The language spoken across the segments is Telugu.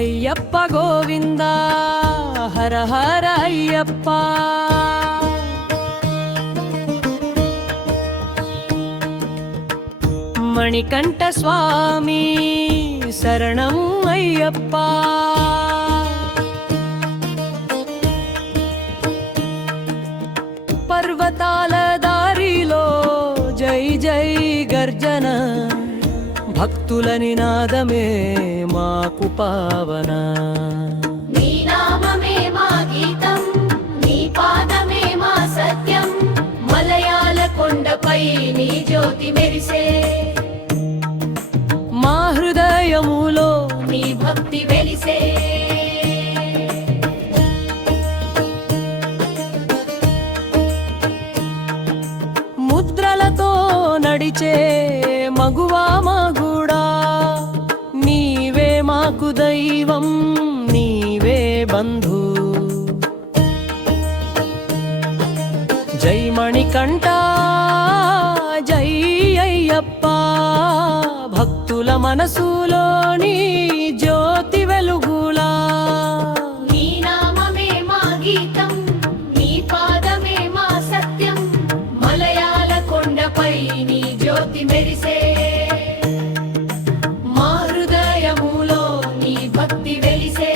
అయ్యప్ప గోవింద హర హర అయ్యప్ప. మణికంఠ స్వామి శరణం అయ్యప్ప. పర్వతాల దారిలో జై జై గర్జన, భక్తుల నినాదమే మాకు పావన. నీ నామమే మా గీతం, నీ పాదమే మా సత్యం, మలయాళ కొండపై నీ జ్యోతి మెరిసే. మా హృదయములో నీ భక్తి వెలిసే. ముద్రలతో నడిచే మగువా మగుడా, నీవే మాకు దైవం, నీవే బంధు. జై మణికంఠ జై అయ్యప్ప, భక్తుల మనసులోని జ్యోతి వెలుగులా. నీ నామమే మా గీతం, నీ పాదమే మా సత్యం, మలయాళ కొండపై నీ జ్యోతి మెరిసే. మా హృదయములో నీ భక్తి వెలిసే.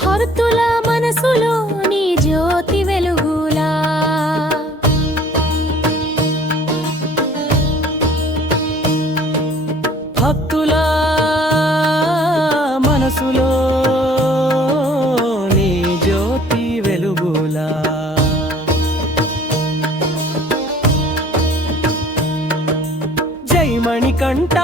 భక్తుల మనసులో నీ జ్యోతి వెలుగులా. భక్తుల మనసులో నీ జ్యోతి వెలుగులా. జై మణికంఠ